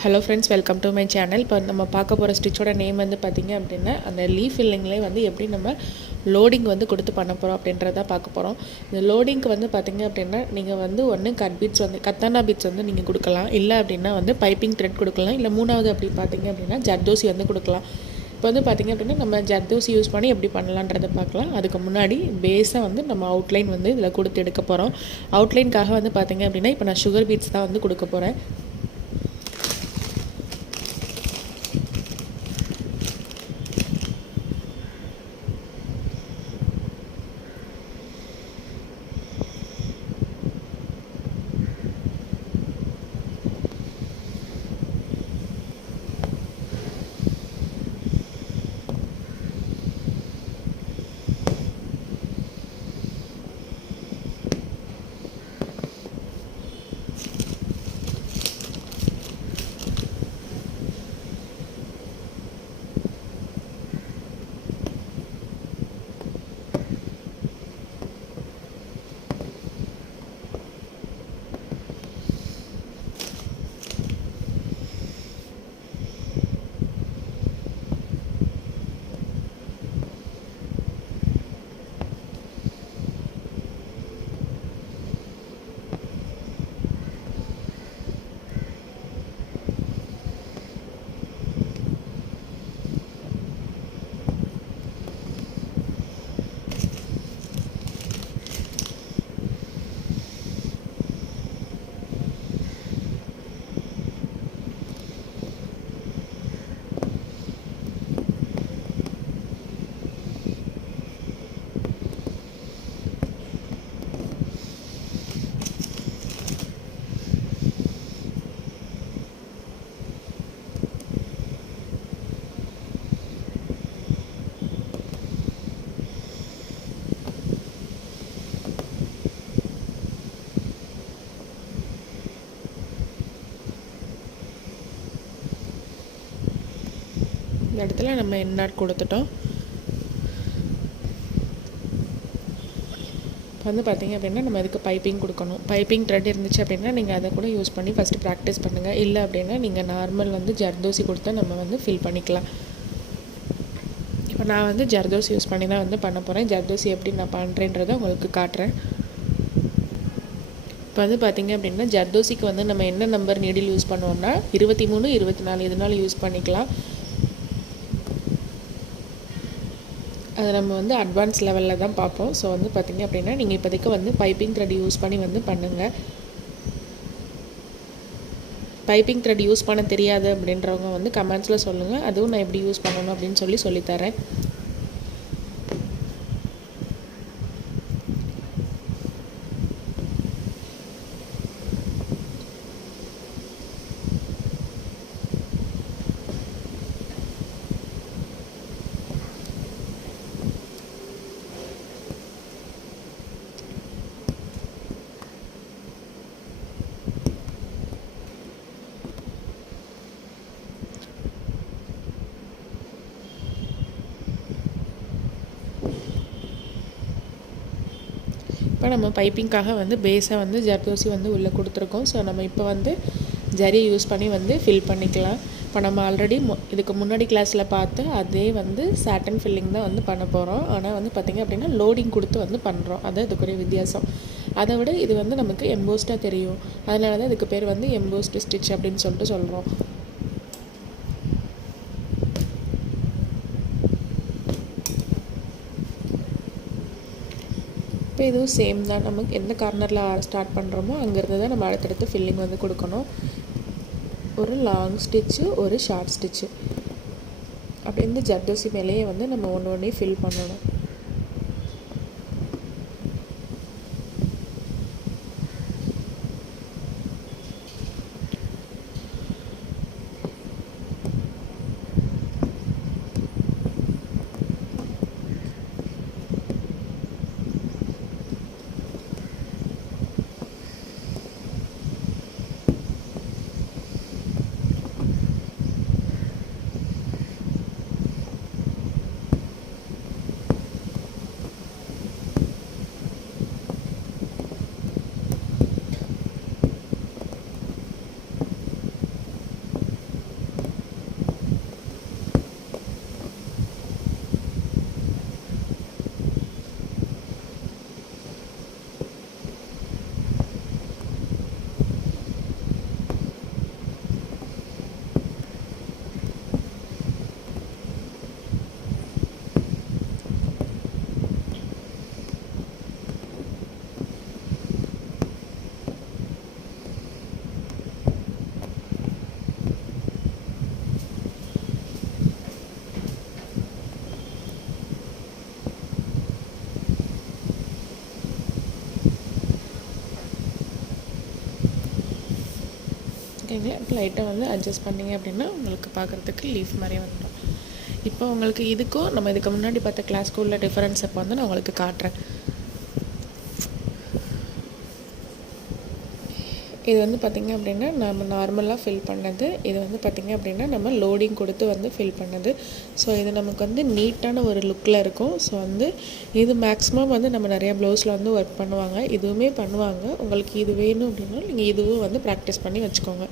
Hello friends, welcome to my channel. இப்போ நம்ம பார்க்க போகிற ஸ்டிச்சோட நேம் வந்து பார்த்திங்க அப்படின்னா, அந்த லீஃப் ஃபில்லிங்லேயே வந்து எப்படி நம்ம லோடிங் வந்து கொடுத்து பண்ண போகிறோம் அப்படின்றத பார்க்க போகிறோம். இந்த லோடிங்க்கு வந்து பார்த்திங்க அப்படின்னா, நீங்கள் வந்து ஒன்று கட் பீட்ஸ் வந்து கத்தானா பீட்ஸ் வந்து நீங்கள் கொடுக்கலாம், இல்லை அப்படின்னா வந்து பைப்பிங் த்ரெட் கொடுக்கலாம், இல்லை மூணாவது அப்படி பார்த்திங்க அப்படின்னா ஜர்தோசி வந்து கொடுக்கலாம். இப்போ வந்து பார்த்திங்க அப்படின்னா நம்ம ஜர்தோசி யூஸ் பண்ணி எப்படி பண்ணலான்றதை பார்க்கலாம். அதுக்கு முன்னாடி பேஸாக வந்து நம்ம அவுட்லைன் வந்து இதில் கொடுத்து எடுக்க போகிறோம். அவுட்லைனுக்காக வந்து பார்த்திங்க அப்படின்னா இப்போ நான் சுகர் பீட்ஸ் தான் வந்து கொடுக்க போகிறேன். இந்த இடத்துல நம்ம என்ஆர் கொடுத்துட்டோம். இப்போ வந்து பார்த்திங்க அப்படின்னா நம்ம இதுக்கு பைப்பிங் கொடுக்கணும். பைப்பிங் த்ரெட் இருந்துச்சு அப்படின்னா நீங்கள் அதை கூட யூஸ் பண்ணி ஃபஸ்ட்டு ப்ராக்டிஸ் பண்ணுங்கள். இல்லை அப்படின்னா நீங்கள் நார்மல் வந்து ஜர்தோசி கொடுத்தா நம்ம வந்து ஃபில் பண்ணிக்கலாம். இப்போ நான் வந்து ஜர்தோசி யூஸ் பண்ணி தான் வந்து பண்ண போகிறேன். ஜர்தோசி எப்படி நான் பண்ணுறேன்றதை உங்களுக்கு காட்டுறேன். இப்போ வந்து பார்த்திங்க அப்படின்னா ஜர்தோசிக்கு வந்து நம்ம என்ன நம்பர் நீடில் யூஸ் பண்ணுவோம்னா 23, 24 இதனால் யூஸ் பண்ணிக்கலாம். அதை நம்ம வந்து அட்வான்ஸ் லெவலில் தான் பார்ப்போம். ஸோ வந்து பார்த்திங்க அப்படின்னா நீங்கள் இப்போதைக்கு வந்து பைப்பிங் த்ரெட் யூஸ் பண்ணி வந்து பண்ணுங்கள். பைப்பிங் த்ரெட் யூஸ் பண்ண தெரியாது அப்படின்றவங்க வந்து கமெண்ட்ஸில் சொல்லுங்கள். அதுவும் நான் எப்படி யூஸ் பண்ணணும் அப்படின்னு சொல்லித்தரேன். இப்போ நம்ம பைப்பிங்காக வந்து பேஸாக வந்து ஜர்தோசி வந்து உள்ளே கொடுத்துருக்கோம். ஸோ நம்ம இப்போ வந்து ஜரியை யூஸ் பண்ணி வந்து ஃபில் பண்ணிக்கலாம். இப்போ நம்ம ஆல்ரெடி இதுக்கு முன்னாடி கிளாஸில் பார்த்து அதே வந்து சாட்டன் ஃபில்லிங் தான் வந்து பண்ண போகிறோம். ஆனால் வந்து பார்த்திங்க அப்படின்னா லோடிங் கொடுத்து வந்து பண்ணுறோம். அது இதுக்குரிய வித்தியாசம். அதை விட இது வந்து நமக்கு எம்போஸ்டாக தெரியும். அதனால தான் இதுக்கு பேர் வந்து எம்போஸ்டு ஸ்டிச் அப்படின்னு சொல்கிறோம். இப்போ இதுவும் சேம் தான். நமக்கு எந்த கார்னரில் ஸ்டார்ட் பண்ணுறோமோ அங்கேருந்து தான் நம்ம அடுத்தடுத்து ஃபில்லிங் வந்து கொடுக்கணும். ஒரு லாங் ஸ்டிச்சு, ஒரு ஷார்ட் ஸ்டிச்சு, அப்படி இந்த ஜர்தோசி மேலேயே வந்து நம்ம ஒன்று ஃபில் பண்ணணும். சரிங்களா? லைட்டாக வந்து அட்ஜஸ்ட் பண்ணிங்க அப்படின்னா உங்களுக்கு பார்க்குறதுக்கு லீஃப் மாதிரியே வந்துடும். இப்போ உங்களுக்கு இதுக்கும் நம்ம இதுக்கு முன்னாடி பார்த்த கிளாஸ்க்கு உள்ள டிஃப்ரென்ஸ் இப்போ வந்து நான் உங்களுக்கு காட்டுறேன். இது வந்து பார்த்திங்க அப்படின்னா நம்ம நார்மலாக ஃபில் பண்ணது. இது வந்து பார்த்திங்க அப்படின்னா நம்ம லோடிங் கொடுத்து வந்து ஃபில் பண்ணது. ஸோ இது நமக்கு வந்து நீட்டான ஒரு லுக்கில் இருக்கும். ஸோ வந்து இது மேக்ஸிமம் வந்து நம்ம நிறையா ப்ளவுஸில் வந்து ஒர்க் பண்ணுவாங்க. இதுவுமே பண்ணுவாங்க. உங்களுக்கு இது வேணும் அப்படின்னா நீங்கள் இதுவும் வந்து ப்ராக்டிஸ் பண்ணி வச்சுக்கோங்க.